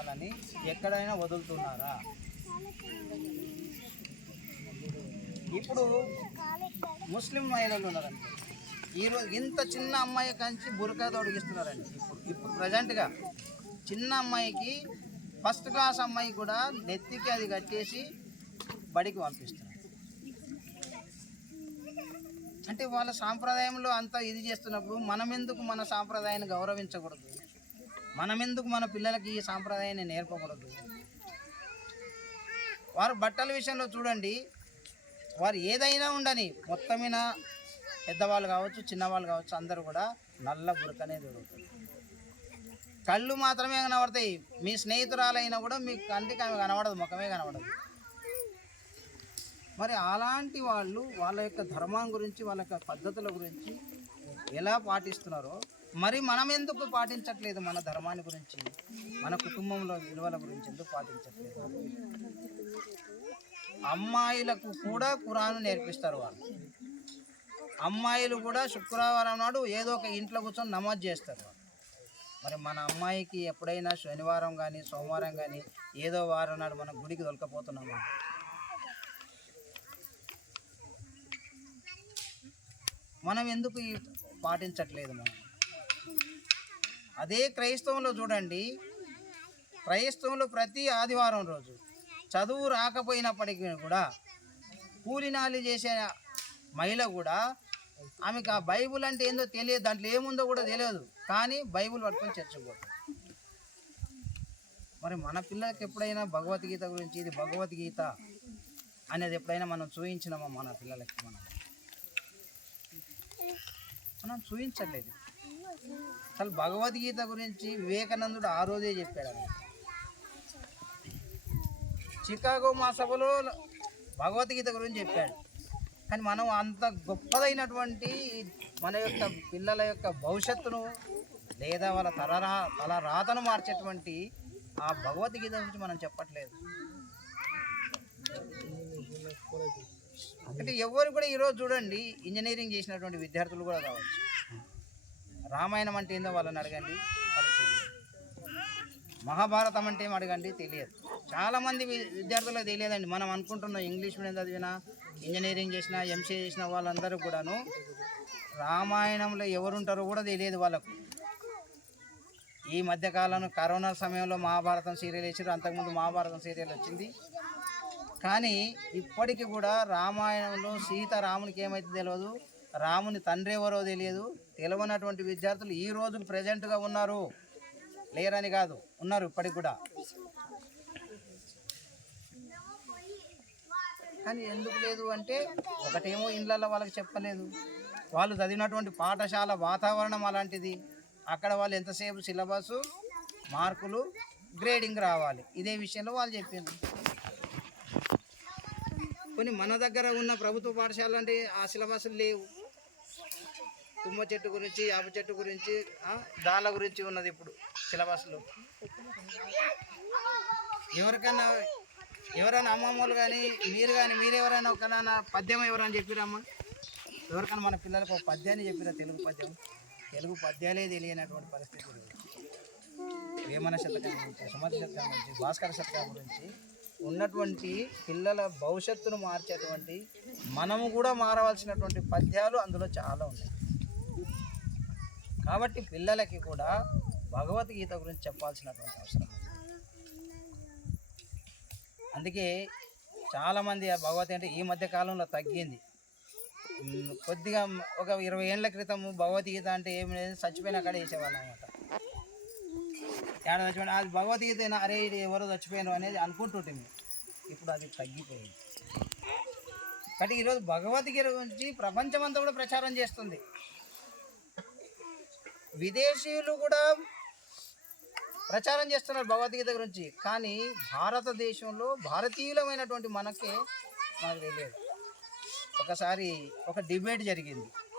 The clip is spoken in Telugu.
పుస్తకాలని ఎక్కడైనా వదులుతున్నారా? ఇప్పుడు ముస్లిం మహిళలు ఉన్నారండి ఈరోజు ఇంత చిన్న అమ్మాయి కంచి బురకా తొడిగిస్తున్నారండి. ఇప్పుడు ఇప్పుడు ప్రజెంట్గా చిన్న అమ్మాయికి ఫస్ట్ క్లాస్ అమ్మాయి కూడా నెత్తికి అది కట్టేసి బడికి పంపిస్తున్నారు. అంటే వాళ్ళ సాంప్రదాయంలో అంతా ఇది చేస్తున్నప్పుడు మనం ఎందుకు మన సాంప్రదాయాన్ని గౌరవించకూడదు? మనమెందుకు మన పిల్లలకి ఈ సాంప్రదాయాన్ని నేర్పకూడదు? వారు బట్టల విషయంలో చూడండి. వారు ఏదైనా ఉండని మొత్తమైన పెద్దవాళ్ళు కావచ్చు చిన్నవాళ్ళు కావచ్చు అందరూ కూడా నల్ల బురకనే దొరుకుతుంది కళ్ళు మాత్రమే కనబడతాయి. మీ స్నేహితురాలైనా కూడా మీ కంటికి ఆమె కనబడదు ముఖమే కనబడదు. మరి అలాంటి వాళ్ళు వాళ్ళ యొక్క ధర్మం గురించి వాళ్ళ యొక్క పద్ధతుల గురించి ఎలా పాటిస్తున్నారో మరి మనం ఎందుకు పాటించట్లేదు మన ధర్మాన్ని గురించి? మన కుటుంబంలో విలువల గురించి ఎందుకు పాటించట్లేదు? అమ్మాయిలకు కూడా కురాను నేర్పిస్తారు వాళ్ళు. అమ్మాయిలు కూడా శుక్రవారం నాడు ఏదో ఒక ఇంట్లో కూర్చొని నమాజ్ చేస్తారు మరి మన అమ్మాయికి ఎప్పుడైనా శనివారం కానీ సోమవారం కానీ ఏదో వారం నాడు మనం గుడికి దొరకపోతున్నాము మనం ఎందుకు పాటించట్లేదు మనం? అదే క్రైస్తవంలో చూడండి. క్రైస్తవంలో ప్రతి ఆదివారం రోజు చదువు రాకపోయినప్పటికీ కూడా కూలినాలి చేసే మహిళ కూడా ఆమెకు ఆ బైబుల్ అంటే ఏందో తెలియదు. దాంట్లో ఏముందో కూడా తెలియదు. కానీ బైబుల్ పట్టుకొని చర్చపోతుంది మరి మన పిల్లలకి ఎప్పుడైనా భగవద్గీత గురించి ఇది భగవద్గీత అనేది ఎప్పుడైనా మనం చూయించినామా మన పిల్లలకి మనం? మనం చూపించలేదు అసలు భగవద్గీత గురించి వివేకానందుడు ఆ రోజే చెప్పాడు. చికాగో మా సభలో భగవద్గీత గురించి చెప్పాడు. కానీ మనం అంత గొప్పదైనటువంటి మన యొక్క పిల్లల యొక్క భవిష్యత్తును లేదా వాళ్ళ తలరా తల రాతను మార్చేటువంటి ఆ భగవద్గీత గురించి మనం చెప్పట్లేదు. అంటే ఎవరు కూడా ఈరోజు చూడండి ఇంజనీరింగ్ చేసినటువంటి విద్యార్థులు కూడా కావచ్చు. రామాయణం అంటే ఏందో వాళ్ళని అడగండి. వాళ్ళకి తెలియదు. మహాభారతం అంటే ఏం అడగండి? తెలియదు. చాలామంది విద్యార్థులకు తెలియదండి. మనం అనుకుంటున్నాం ఇంగ్లీష్ మీడియం చదివినా ఇంజనీరింగ్ చేసిన ఎంసీఏ చేసిన వాళ్ళందరూ కూడాను రామాయణంలో ఎవరుంటారో కూడా తెలియదు వాళ్ళకు. ఈ మధ్యకాలంలో కరోనా సమయంలో మహాభారతం సీరియల్ వేసారు అంతకుముందు మహాభారతం సీరియల్ వచ్చింది. కానీ ఇప్పటికీ కూడా రామాయణంలో సీత రామునికి ఏమైతే తెలియదు రాముని తండ్రి ఎవరో తెలియదు. తెలియనటువంటి విద్యార్థులు ఈ రోజు ప్రజెంట్గా ఉన్నారు. లేరని కాదు ఉన్నారు ఇప్పటికి కూడా. కానీ ఎందుకు లేదు అంటే ఒకటేమో ఇండ్లలో వాళ్ళకి చెప్పలేదు. వాళ్ళు చదివినటువంటి పాఠశాల వాతావరణం అలాంటిది. అక్కడ వాళ్ళు ఎంతసేపు సిలబస్ మార్కులు గ్రేడింగ్ రావాలి. ఇదే విషయంలో వాళ్ళు చెప్పింది కొన్ని మన దగ్గర ఉన్న ప్రభుత్వ పాఠశాలలు అంటే ఆ సిలబస్లు లేవు. తుమ్మ చెట్టు గురించి యాప చెట్టు గురించి దాళ్ళ గురించి ఉన్నది ఇప్పుడు సిలబస్లో. ఎవరికైనా ఎవరైనా అమ్మమ్మలు కానీ మీరు కానీ మీరు ఎవరైనా ఒకనైనా పద్యం ఎవరైనా చెప్పిరమ్మా? ఎవరికైనా మన పిల్లలకు ఒక పద్యాన్ని చెప్పిరా తెలుగు పద్యం? తెలుగు పద్యాలే తెలియనటువంటి పరిస్థితి వేమన శతకం గురించి సుమతి శతకం గురించి భాస్కర శతకం గురించి ఉన్నటువంటి పిల్లల భవిష్యత్తును మార్చేటువంటి మనము కూడా మారవలసినటువంటి పద్యాలు అందులో చాలా ఉన్నాయి. కాబట్టి పిల్లలకి కూడా భగవద్గీత గురించి చెప్పాల్సినటువంటి అవసరం అందుకే చాలామంది ఆ భగవద్గీత అంటే ఈ మధ్య కాలంలో తగ్గింది. కొద్దిగా ఒక ఇరవై ఏళ్ళ క్రితం భగవద్గీత అంటే ఏమి లేదు చచ్చిపోయిన అక్కడ వేసేవాళ్ళు అనమాట ఏడ చచ్చిపోయిన అది భగవద్గీత అరే ఇది ఎవరో చచ్చిపోయినారు అనేది అనుకుంటుంటుంది ఇప్పుడు అది తగ్గిపోయింది. కాబట్టి ఈరోజు భగవద్గీత గురించి ప్రపంచమంతా కూడా ప్రచారం చేస్తుంది. విదేశీయులు కూడా ప్రచారం చేస్తున్నారు భగవద్గీత గురించి. కానీ భారతదేశంలో భారతీయులమైనటువంటి మనకే మనకు తెలియదు. ఒకసారి ఒక డిబేట్ జరిగింది.